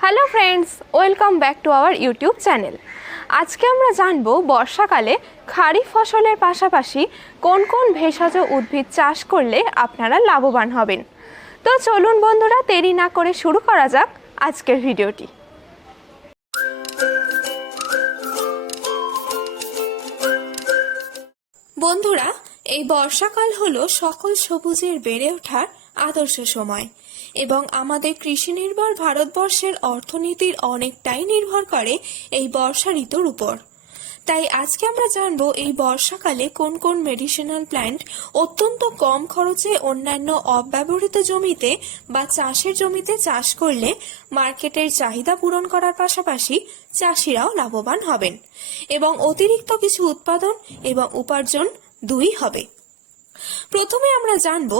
Hello friends, welcome back to our YouTube channel. আজকে আমরা জানবো বর্ষাকালে খারিফ ফসলের পাশাপাশি কোন কোন ভেষজ উদ্ভিদ চাষ করলে আপনারা লাভবান হবেন। তো চলুন বন্ধুরা, দেরি না করে শুরু করা যাক আজকের ভিডিওটি। বন্ধুরা, এই বর্ষাকাল হলো সকল সবুজের বেড়ে ওঠার আদর্শ সময় এবং আমাদের কৃষি নির্ভর ভারতবর্ষের অর্থনীতির অনেকটাই নির্ভর করে এই বর্ষা ঋতুর উপর। তাই আজকে আমরা জানবো এই বর্ষাকালে কোন কোন মেডিসিনাল প্ল্যান্ট অত্যন্ত কম খরচে অন্যান্য অব্যবহৃত জমিতে বা চাষের জমিতে চাষ করলে মার্কেটের চাহিদা পূরণ করার পাশাপাশি চাষিরাও লাভবান হবেন এবং অতিরিক্ত কিছু উৎপাদন এবং উপার্জন দুই হবে। প্রথমে আমরা জানবো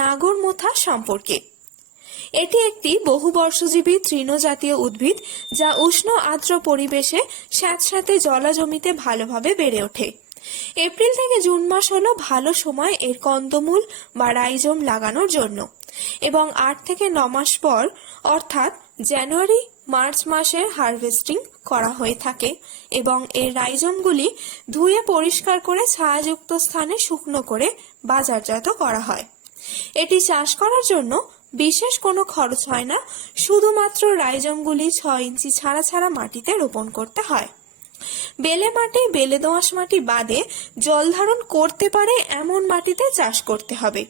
নাগরমোথা সম্পর্কে। এটি একটি বহুবর্ষজীবী তৃণজাতীয় উদ্ভিদ যা উষ্ণ আর্দ্র পরিবেশে স্যাঁতস্যাঁতে জলা জমিতে ভালোভাবে বেড়ে ওঠে। এপ্রিল থেকে জুন মাস হলো ভালো সময় এর কন্দমূল বা রাইজোম লাগানোর জন্য এবং 8 থেকে 9 মাস পর অর্থাৎ জানুয়ারি মার্চ মাসের হারভেস্টিং করা হয়ে থাকে এবং এর রাইজোমগুলি ধুয়ে পরিষ্কার করে ছায়াযুক্ত স্থানে শুকনো করে বাজারজাত করা হয়। এটি চাষ করার জন্য বিশেষ কোনো খরচ হয় না, শুধুমাত্র রাইজোমগুলি 6 ইঞ্চি ছাড়া ছাড়া মাটিতে রোপণ করতে হয়। বেলে মাটি, বেলে দোআঁশ মাটি বাদে জল ধারণ করতে পারে এমন মাটিতে চাষ করতে হবে।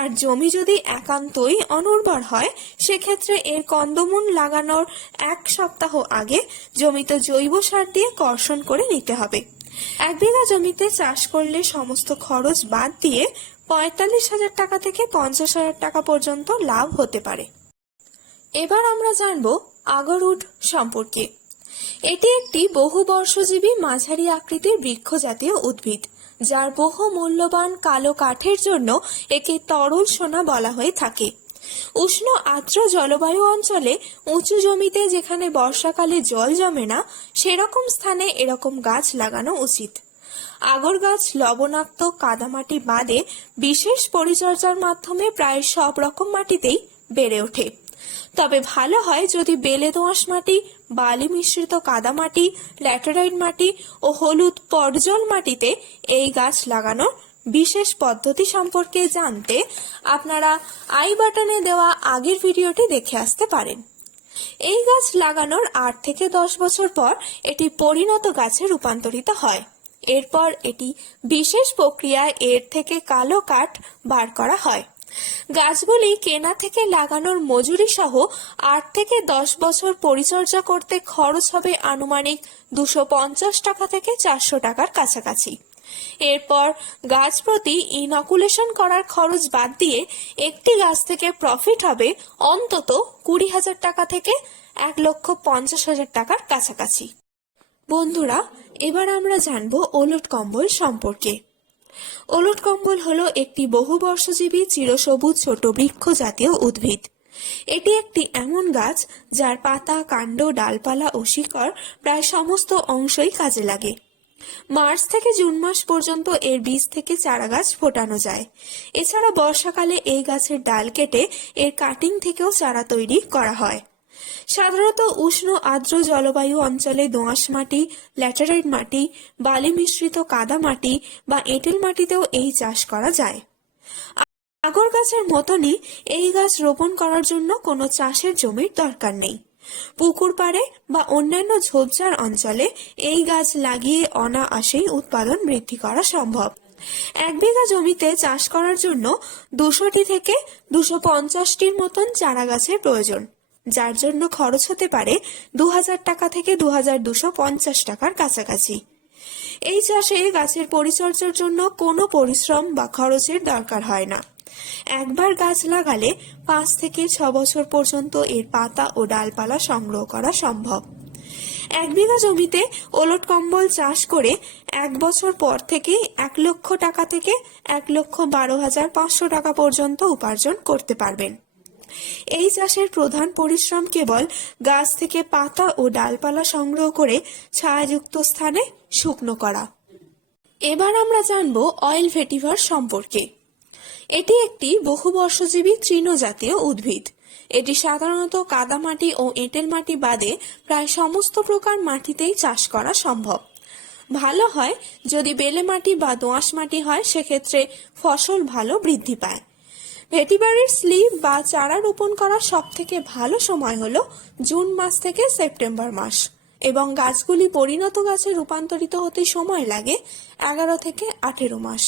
আর জমি যদি একান্তই অনুর্বর হয় সেক্ষেত্রে এর কন্দমূল লাগানোর 1 সপ্তাহ আগে জমিতে জৈব সার দিয়ে কর্ষণ করে নিতে হবে। 1 বিঘা জমিতে চাষ করলে সমস্ত খরচ বাদ দিয়ে 45,000 টাকা থেকে 50,000 টাকা পর্যন্ত লাভ হতে পারে। এবার আমরা জানবো আগরউড সম্পর্কে। এটি একটি বহুবর্ষজীবী মাঝারি আকৃতির বৃক্ষ জাতীয় উদ্ভিদ যার বহু মূল্যবান কালো কাঠের জন্য একে তরল সোনা বলা হয়ে থাকে। উষ্ণ আর্দ্র জলবায়ু অঞ্চলে উঁচু জমিতে যেখানে বর্ষাকালে জল জমে না সেরকম স্থানে এরকম গাছ লাগানো উচিত। আগর গাছ লবণাক্ত কাদামাটি বাদে বিশেষ পরিচর্যার মাধ্যমে প্রায় সব রকম মাটিতেই বেড়ে ওঠে। তবে ভালো হয় যদি বেলে দোআঁশ মাটি, বালি মিশ্রিত কাদামাটি, ল্যাটেরাইট মাটি ও হলুদ পর্জল মাটিতে এই গাছ লাগানোর বিশেষ পদ্ধতি সম্পর্কে জানতে আপনারা আই বাটনে দেওয়া আগের ভিডিওটি দেখে আসতে পারেন। এই গাছ লাগানোর 8 থেকে 10 বছর পর এটি পরিণত গাছে রূপান্তরিত হয়। এরপর এটি বিশেষ প্রক্রিয়ায় এর থেকে কালো কাঠ বার করা হয়। গাছগুলি কেনা থেকে লাগানোর মজুরি সহ 8 থেকে 10 বছর পরিচর্যা করতে খরচ হবে আনুমানিক 250 টাকা থেকে 400 টাকার কাছাকাছি। এরপর গাছ প্রতি ইনকুলেশন করার খরচ বাদ দিয়ে একটি গাছ থেকে প্রফিট হবে অন্তত 20,000 টাকা থেকে 1,50,000 টাকার কাছাকাছি। বন্ধুরা, এবার আমরা জানবো ওলট কম্বল সম্পর্কে। ওলট কম্বল হলো একটি বহুবর্ষজীবী চিরসবুজ ছোট বৃক্ষ জাতীয় উদ্ভিদ। এটি একটি এমন গাছ যার পাতা, কাণ্ড, ডালপালা ও শিকড় প্রায় সমস্ত অংশই কাজে লাগে। মার্চ থেকে জুন মাস পর্যন্ত এর বীজ থেকে চারা গাছ ফোটানো যায়। এছাড়া বর্ষাকালে এই গাছের ডাল কেটে এর কাটিং থেকেও চারা তৈরি করা হয়। সাধারণত উষ্ণ আর্দ্র জলবায়ু অঞ্চলে দোআঁশ মাটি, ল্যাটেরাইট মাটি, বালি মিশ্রিত কাদা মাটি বা এঁটেল মাটিতেও এই চাষ করা যায়। আগর গাছের মতনই এই গাছ রোপণ করার জন্য কোনো চাষের জমির দরকার নেই। পুকুর পাড়ে বা অন্যান্য ঝোপঝাড় অঞ্চলে এই গাছ লাগিয়ে অনায়াসেই উৎপাদন বৃদ্ধি করা সম্ভব। 1 বিঘা জমিতে চাষ করার জন্য 200টি থেকে 250টির মতন চারা গাছের প্রয়োজন, যার জন্য খরচ হতে পারে 2,000 টাকা থেকে 2,250 টাকার কাছাকাছি। এই চাষে গাছের পরিচর্যার জন্য কোনো পরিশ্রম বা খরচের দরকার হয় না। একবার গাছ লাগালে 5 থেকে 6 বছর পর্যন্ত এর পাতা ও ডালপালা সংগ্রহ করা সম্ভব। 1 বিঘা জমিতে ওলট কম্বল চাষ করে 1 বছর পর থেকেই 1 লক্ষ টাকা থেকে 1,12,500 টাকা পর্যন্ত উপার্জন করতে পারবেন। এই চাষের প্রধান পরিশ্রম কেবল গাছ থেকে পাতা ও ডালপালা সংগ্রহ করে ছায়াযুক্ত স্থানে শুকনো করা। এবার আমরা জানবো অয়েল ভেটিভার সম্পর্কে। এটি একটি বহুবর্ষজীবী তৃণজাতীয় উদ্ভিদ এটি সাধারণত কাদামাটি ও এঁটেল মাটি বাদে প্রায় সমস্ত প্রকার মাটিতেই চাষ করা সম্ভব। ভালো হয় যদি বেলে মাটি বা দোআঁশ মাটি হয়, সেক্ষেত্রে ফসল ভালো বৃদ্ধি পায়। ভেটিভারের স্লিভ বা চারা রোপণ করার সব থেকে ভালো সময় হলো জুন মাস থেকে সেপ্টেম্বর মাস, এবং গাছগুলি পরিণত গাছে রূপান্তরিত হতে সময় লাগে 11 থেকে 18 মাস।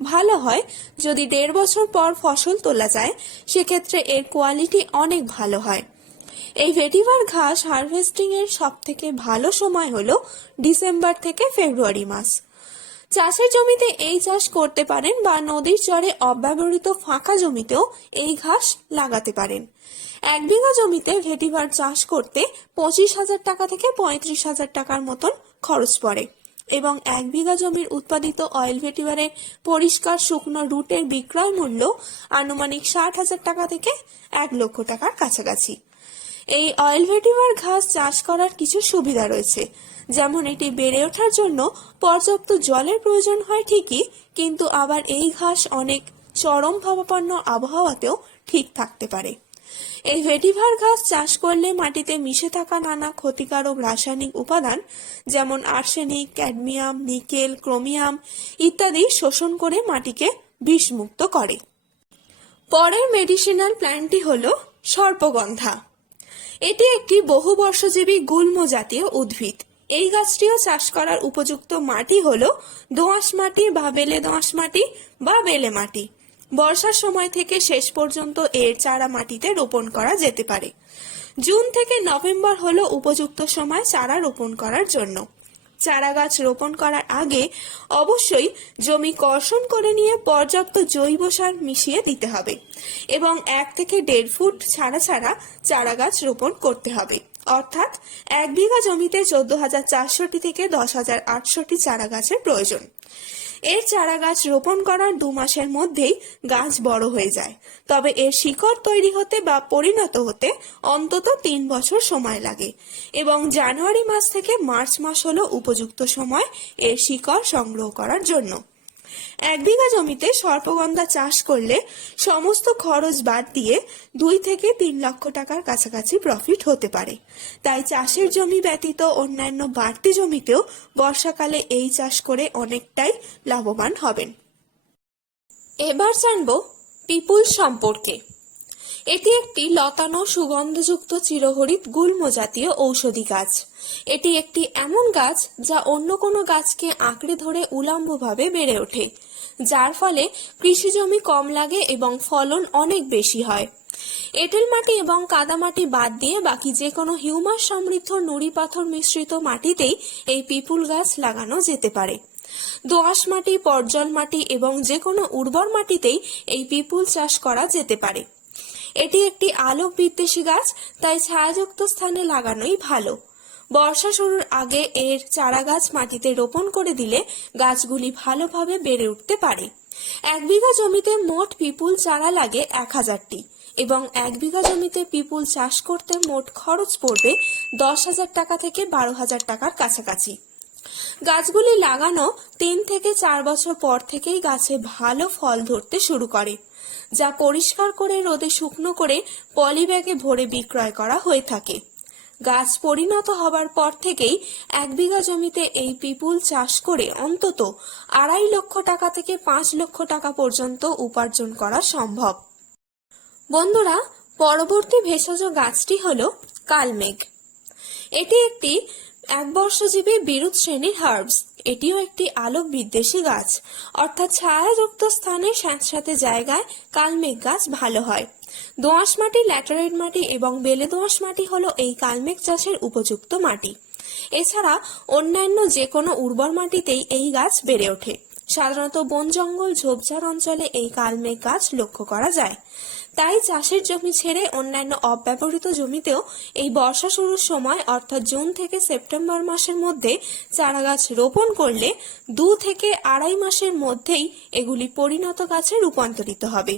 ভালো হয় যদি 1.5 বছর পর ফসল তোলা যায়, সেক্ষেত্রে এর কোয়ালিটি অনেক ভালো হয়। এই ভেটিভার ঘাস হারভেস্টিং এর সব থেকে ভালো সময় হলো ডিসেম্বর থেকে ফেব্রুয়ারি মাস। চাষের জমিতে এই চাষ করতে পারেন বা নদীর চরে অব্যবহৃত ফাঁকা জমিতেও এই ঘাস লাগাতে পারেন। 1 বিঘা জমিতে ভেটিভার চাষ করতে 25,000 টাকা থেকে 35,000 টাকার মতন খরচ পড়ে, এবং 1 বিঘা জমির উৎপাদিত অয়েল ভেটিভারের পরিষ্কার শুকনো রুটের বিক্রয় মূল্য আনুমানিক 60,000 টাকা থেকে 1 লক্ষ টাকার কাছাকাছি। এই অয়েল ভেটিভার ঘাস চাষ করার কিছু সুবিধা রয়েছে, যেমন এটি বেড়ে ওঠার জন্য পর্যাপ্ত জলের প্রয়োজন হয় ঠিকই, কিন্তু আবার এই ঘাস অনেক চরম ভাবাপন্ন আবহাওয়াতেও ঠিক থাকতে পারে। এই ভেটিভার ঘাস চাষ করলে মাটিতে মিশে থাকা নানা ক্ষতিকারক রাসায়নিক উপাদান যেমন আর্সেনিক, ক্যাডমিয়াম, নিকেল, ক্রোমিয়াম ইত্যাদি শোষণ করে মাটিকে বিষমুক্ত করে। পরের মেডিসিনাল প্ল্যান্টটি হলো সর্পগন্ধা। এটি একটি বহুবর্ষজীবী গুল্ম জাতীয় উদ্ভিদ। এই গাছটিও চাষ করার উপযুক্ত মাটি হলো দোআঁশ মাটি বা বেলে দোআঁশ মাটি বা বেলে মাটি। বর্ষার সময় থেকে শেষ পর্যন্ত এর চারা মাটিতে রোপণ করা যেতে পারে। জুন থেকে নভেম্বর হলো উপযুক্ত সময় চারা রোপণ করার জন্য। চারা গাছ রোপণ করার আগে অবশ্যই জমি কর্ষণ করে নিয়ে পর্যাপ্ত জৈব সার মিশিয়ে দিতে হবে, এবং 1 থেকে 1.5 ফুট ছাড়া ছাড়া চারা গাছ রোপণ করতে হবে। অর্থাৎ 1 বিঘা জমিতে 14,400টি থেকে 10,800টি চারা গাছের প্রয়োজন। এর চারা গাছ রোপণ করার 2 মাসের মধ্যেই গাছ বড় হয়ে যায়, তবে এর শিকড় তৈরি হতে বা পরিণত হতে অন্তত 3 বছর সময় লাগে, এবং জানুয়ারি মাস থেকে মার্চ মাস হলো উপযুক্ত সময় এর শিকড় সংগ্রহ করার জন্য। 1 বিঘা জমিতে সর্পগন্ধা চাষ করলে সমস্ত খরচ বাদ দিয়ে 2 থেকে 3 লক্ষ টাকার কাছাকাছি প্রফিট হতে পারে। তাই চাষের জমি ব্যতীত অন্যান্য বাড়তি জমিতেও বর্ষাকালে এই চাষ করে অনেকটাই লাভবান হবেন। এবার জানব পিপুল সম্পর্কে। এটি একটি লতানো সুগন্ধযুক্ত চিরহরিৎ গুল্ম জাতীয় ঔষধি গাছ। এটি একটি এমন গাছ যা অন্য কোনো গাছকে আঁকড়ে ধরে উল্লম্বভাবে বেড়ে ওঠে, যার ফলে কৃষি জমি কম লাগে এবং ফলন অনেক বেশি হয়। এঁটেল মাটি এবং কাদামাটি বাদ দিয়ে বাকি যে কোনো হিউমাস সমৃদ্ধ নুড়ি পাথর মিশ্রিত মাটিতেই এই পিপুল গাছ লাগানো যেতে পারে। দোআঁশ মাটি, পর্জল মাটি এবং যে কোনো উর্বর মাটিতেই এই পিপুল চাষ করা যেতে পারে। এটি একটি আলোক বিদ্বেষী গাছ, তাই ছায়াযুক্ত স্থানে লাগানোই ভালো। বর্ষা শুরুর আগে এর চারা গাছ মাটিতে রোপণ করে দিলে গাছগুলি ভালোভাবে বেড়ে উঠতে পারে। 1 বিঘা জমিতে মোট পিপুল চারা লাগে 1000টি, এবং 1 বিঘা জমিতে পিপুল চাষ করতে মোট খরচ পড়বে 10,000 টাকা থেকে 12,000 টাকার কাছাকাছি। গাছগুলি লাগানো 3 থেকে 4 বছর পর থেকেই গাছে ভালো ফল ধরতে শুরু করে, যা পরিষ্কার করে রোদে শুকনো করে পলিব্যাগে ভরে বিক্রয় করা হয়ে থাকে। গাছ পরিণত হবার পর থেকেই 1 বিঘা জমিতে এই পিপুল চাষ করে অন্তত 2.5 লক্ষ টাকা থেকে 5 লক্ষ টাকা পর্যন্ত উপার্জন করা সম্ভব। বন্ধুরা, পরবর্তী ভেষজ গাছটি হলো কালমেঘ। এটি একটি 1 বর্ষজীবী বিরুৎ শ্রেণীর হার্বস। এটিও একটি আলোক বিদ্বেষী গাছ, অর্থাৎ ছায়াযুক্ত স্থানে স্যাঁতস্যাঁতে জায়গায় কালমেঘ গাছ ভালো হয়। দোআঁশ মাটি, ল্যাটেরাইট মাটি এবং বেলে দোআঁশ মাটি হলো এই কালমেঘ চাষের উপযুক্ত মাটি। এছাড়া অন্যান্য যে কোনো উর্বর মাটিতেই এই গাছ বেড়ে ওঠে। সাধারণত বন জঙ্গল ঝোপঝাড় অঞ্চলে এই কালমেঘ গাছ লক্ষ্য করা যায়। তাই চাষের জমি ছেড়ে অন্যান্য অব্যবহৃত জমিতেও এই বর্ষা শুরুর সময় অর্থাৎ জুন থেকে সেপ্টেম্বর মাসের মধ্যে চারা গাছ রোপণ করলে 2 থেকে 2.5 মাসের মধ্যেই এগুলি পরিণত গাছে রূপান্তরিত হবে।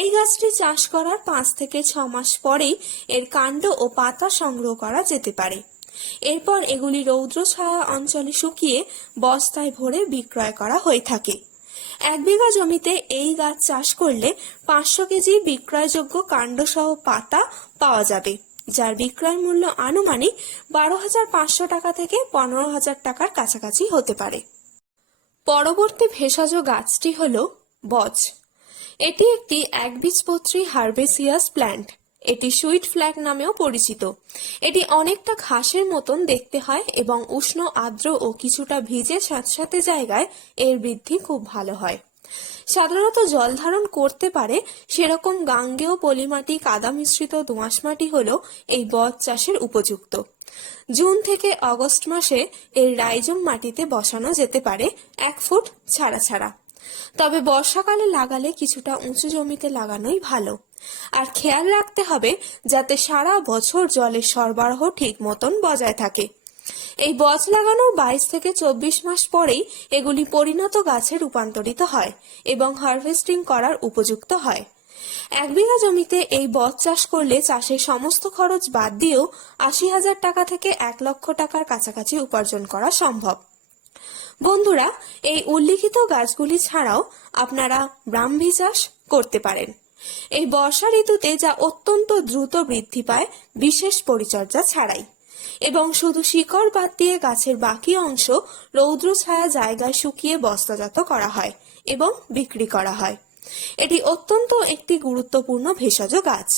এই গাছটি চাষ করার 5 থেকে 6 মাস পরেই এর কাণ্ড ও পাতা সংগ্রহ করা যেতে পারে। এরপর এগুলি রৌদ্র ছায়া অঞ্চলে শুকিয়ে বস্তায় ভরে বিক্রয় করা হয়ে থাকে। 1 বিঘা জমিতে এই গাছ চাষ করলে 500 কেজি বিক্রয়যোগ্য কাণ্ডসহ পাতা পাওয়া যাবে, যার বিক্রয় মূল্য আনুমানিক 12,500 টাকা থেকে 15,000 টাকার কাছাকাছি হতে পারে। পরবর্তী ভেষজ গাছটি হল বজ। এটি একটি একবীজপত্রী হার্বেসিয়াস প্ল্যান্ট। এটি সুইট ফ্ল্যাগ নামেও পরিচিত। এটি অনেকটা ঘাসের মতন দেখতে হয় এবং উষ্ণ, আর্দ্র ও কিছুটা ভিজে স্যাঁতস্যাঁতে জায়গায় এর বৃদ্ধি খুব ভালো হয়। সাধারণত জল ধারণ করতে পারে সেরকম গাঙ্গেয় পলিমাটি, কাদা মিশ্রিত দোআঁশ মাটি হল এই বজ চাষের উপযুক্ত। জুন থেকে আগস্ট মাসে এর রাইজোম মাটিতে বসানো যেতে পারে 1 ফুট ছাড়া ছাড়া। তবে বর্ষাকালে লাগালে কিছুটা উঁচু জমিতে লাগানোই ভালো। আর খেয়াল রাখতে হবে যাতে সারা বছর জলের সরবরাহ ঠিক মতন বজায় থাকে। এই বজ লাগানোর 22 থেকে 24 মাস পরেই এগুলি পরিণত গাছে রূপান্তরিত হয় এবং হারভেস্টিং করার উপযুক্ত হয়। 1 বিঘা জমিতে এই বজ চাষ করলে চাষের সমস্ত খরচ বাদ দিয়েও 80,000 টাকা থেকে 1 লক্ষ টাকার কাছাকাছি উপার্জন করা সম্ভব। বন্ধুরা, এই উল্লিখিত গাছগুলি ছাড়াও আপনারা ব্রাহ্মী চাষ করতে পারেন। এই বর্ষা ঋতুতে যা অত্যন্ত দ্রুত বৃদ্ধি পায় বিশেষ পরিচর্যা ছাড়াই, এবং শুধু শিকড় বাদ দিয়ে গাছের বাকি অংশ রৌদ্র ছায়া জায়গায় শুকিয়ে বস্তাজাত করা হয় এবং বিক্রি করা হয়। এটি অত্যন্ত একটি গুরুত্বপূর্ণ ভেষজ গাছ।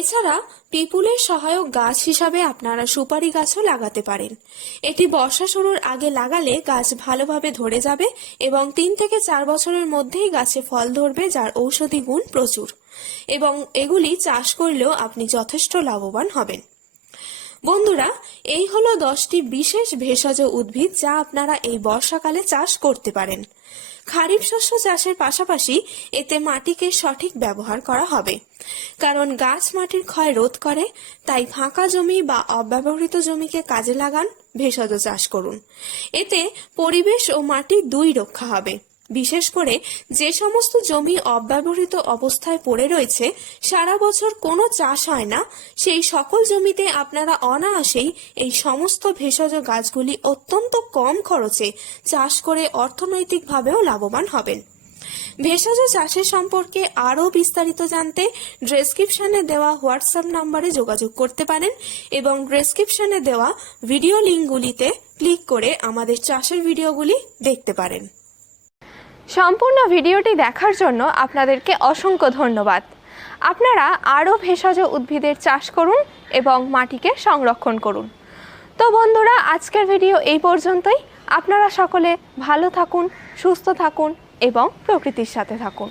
এছাড়া পিপুলের সহায়ক গাছ হিসাবে আপনারা সুপারি গাছও লাগাতে পারেন। এটি বর্ষা শুরুর আগে লাগালে গাছ ভালোভাবে ধরে যাবে এবং 3 থেকে 4 বছরের মধ্যেই গাছে ফল ধরবে, যার ঔষধি গুণ প্রচুর, এবং এগুলি চাষ করলেও আপনি যথেষ্ট লাভবান হবেন। বন্ধুরা, এই হলো 10টি বিশেষ ভেষজ উদ্ভিদ যা আপনারা এই বর্ষাকালে চাষ করতে পারেন। খারিফ শস্য চাষের পাশাপাশি এতে মাটিকে সঠিক ব্যবহার করা হবে, কারণ গাছ মাটির ক্ষয় রোধ করে। তাই ফাঁকা জমি বা অব্যবহৃত জমিকে কাজে লাগান, ভেষজ চাষ করুন। এতে পরিবেশ ও মাটি দুই রক্ষা হবে। বিশেষ করে যে সমস্ত জমি অব্যবহৃত অবস্থায় পড়ে রয়েছে, সারা বছর কোনো চাষ হয় না, সেই সকল জমিতে আপনারা অনায়াসেই এই সমস্ত ভেষজ গাছগুলি অত্যন্ত কম খরচে চাষ করে অর্থনৈতিকভাবেও লাভবান হবেন। ভেষজ চাষের সম্পর্কে আরও বিস্তারিত জানতে ডেসক্রিপশনে দেওয়া হোয়াটসঅ্যাপ নম্বরে যোগাযোগ করতে পারেন এবং ডেসক্রিপশনে দেওয়া ভিডিও লিঙ্কগুলিতে ক্লিক করে আমাদের চাষের ভিডিওগুলি দেখতে পারেন। সম্পূর্ণ ভিডিওটি দেখার জন্য আপনাদেরকে অসংখ্য ধন্যবাদ। আপনারা আরও ভেষজ উদ্ভিদের চাষ করুন এবং মাটিকে সংরক্ষণ করুন। তো বন্ধুরা, আজকের ভিডিও এই পর্যন্তই। আপনারা সকলে ভালো থাকুন, সুস্থ থাকুন এবং প্রকৃতির সাথে থাকুন।